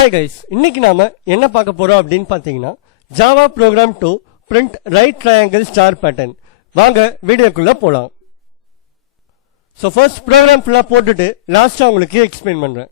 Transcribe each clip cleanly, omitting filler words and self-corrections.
Hi guys, இன்னைக்கு நாம என்ன பார்க்க போறோம் அப்படின்னு பாத்தீங்கன்னா Java program to print right triangle star pattern. வாங்க வீடியோக்குள்ள போலாம். சோ ஃபர்ஸ்ட் ப்ரோக்ராம் ஃபுல்லா போட்டுட்டு லாஸ்டா உங்களுக்கு எக்ஸ்பிளைன் பண்றேன்.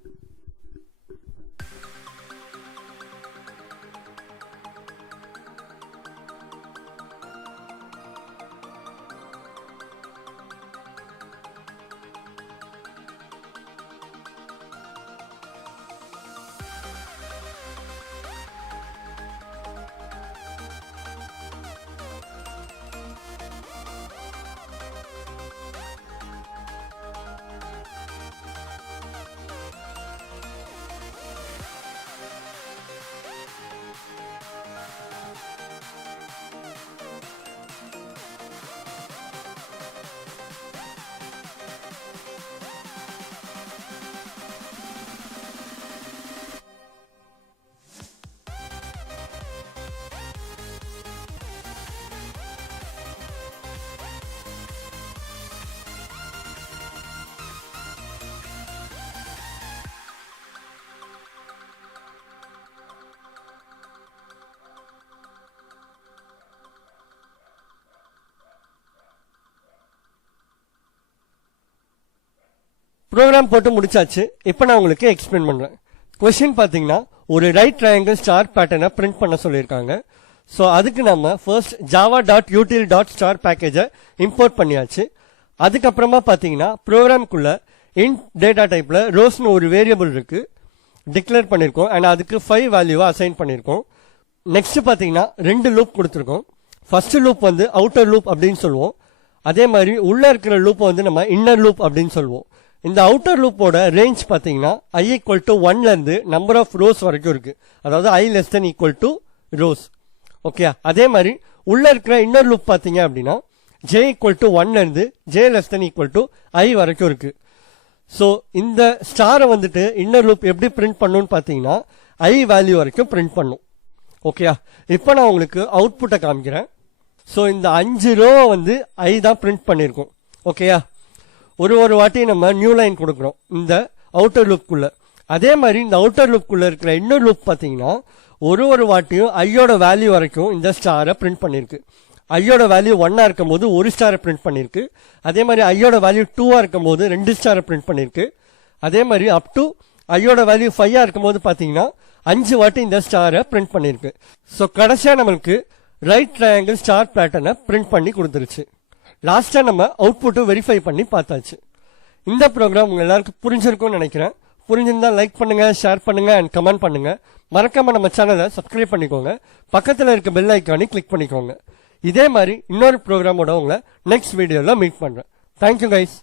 ப்ரோக்ராம் போட்டு முடிச்சாச்சு. இப்போ நான் உங்களுக்கு எக்ஸ்பிளைன் பண்றேன். கொஸ்டின் பாத்தீங்கன்னா ஒரு ரைட் ட்ரையாங்கிள் ஸ்டார் பேட்டர்னை பிரிண்ட் பண்ண சொல்லியிருக்காங்க. ஸோ அதுக்கு நம்ம ஃபர்ஸ்ட் java.util.star பேக்கேஜை இம்போர்ட் பண்ணியாச்சு. அதுக்கப்புறமா பாத்தீங்கன்னா ப்ரோக்ராம்குள்ள இன்ட் டேட்டா டைப்ல ரோஸ்னு ஒரு வேரியபிள் இருக்கு டிக்ளேர் பண்ணிருக்கோம். அண்ட் அதுக்கு 5 வேல்யூவை அசைன் பண்ணிருக்கோம். நெக்ஸ்ட் பாத்தீங்கன்னா 2 லூப் கொடுத்துருக்கோம். ஃபர்ஸ்ட் லூப் வந்து அவுட்டர் லூப் அப்படின்னு சொல்லுவோம். அதே மாதிரி உள்ள இருக்கிற லூப் வந்து நம்ம இன்னர் லூப் அப்படின்னு சொல்லுவோம். இந்த அவுட்டர் லூப்போட ரேஞ்ச் பாத்தீங்கன்னா i ஈக்குவல் டு 1ல இருந்து நம்பர் ஆஃப் ரோஸ் வரைக்கும் இருக்கு. அதாவது i less then equal to rose. Okay, அதே மாதிரி உள்ள இருக்கிற இன்னர் லூப் பாத்தீங்க அப்படின்னா j ஈக்குவல் டு 1ல இருந்து j less then equal to i வரைக்கும் இருக்கு. ஸோ இந்த ஸ்டாரை வந்துட்டு இன்னர் லூப் எப்படி பிரிண்ட் பண்ணுன்னு பாத்தீங்கன்னா i வேல்யூ வரைக்கும் பிரிண்ட் பண்ணும். ஓகேயா, இப்போ நான் உங்களுக்கு அவுட்புட்டை காமிக்கிறேன். ஸோ இந்த 5 ரோ வந்து i தான் பிரிண்ட் பண்ணிருக்கோம். ஓகேயா, ஒரு வாட்டி நம்ம நியூ லைன் கொடுக்குறோம் இந்த அவுட்டர் லூப்குள்ள. அதே மாதிரி இந்த அவுட்டர் லூப்குள்ள இருக்கிற இன்னொரு லூப் பாத்தீங்கன்னா ஒரு வாட்டியும் ஐயோட வேல்யூ வரைக்கும் இந்த ஸ்டாரை பிரிண்ட் பண்ணிருக்கு. ஐயோட வேல்யூ 1ஆ இருக்கும் போது ஒரு ஸ்டாரை பிரிண்ட் பண்ணிருக்கு. அதே மாதிரி ஐயோட வேல்யூ 2ஆ இருக்கும் போது 2 ஸ்டாரை பிரிண்ட் பண்ணிருக்கு. அதே மாதிரி அப் டு ஐயோட வேல்யூ 5ஆ இருக்கும் போது பாத்தீங்கன்னா 5 வாட்டி இந்த ஸ்டாரை பிரிண்ட் பண்ணிருக்கு. ஸோ கடைசியா நம்மளுக்கு ரைட் ட்ரையாங்கிள் ஸ்டார் பேட்டர்னை பிரிண்ட் பண்ணி கொடுத்துருச்சு. லாஸ்டா நம்ம அவுட்புட்டை வெரிஃபை பண்ணி பார்த்தாச்சு. இந்த ப்ரோக்ராம் உங்க எல்லாருக்கும் புரிஞ்சிருக்கும்னு நினைக்கிறேன். புரிஞ்சிருந்தா லைக் பண்ணுங்க, ஷேர் பண்ணுங்க அண்ட் கமெண்ட் பண்ணுங்க. மறக்காம நம்ம சேனலை சப்ஸ்கிரைப் பண்ணிக்கோங்க. பக்கத்துல இருக்க பெல் ஐக்கானை கிளிக் பண்ணிக்கோங்க. இதே மாதிரி இன்னொரு ப்ரோக்ராமோட உங்களை நெக்ஸ்ட் வீடியோல மீட் பண்றேன். Thank you guys.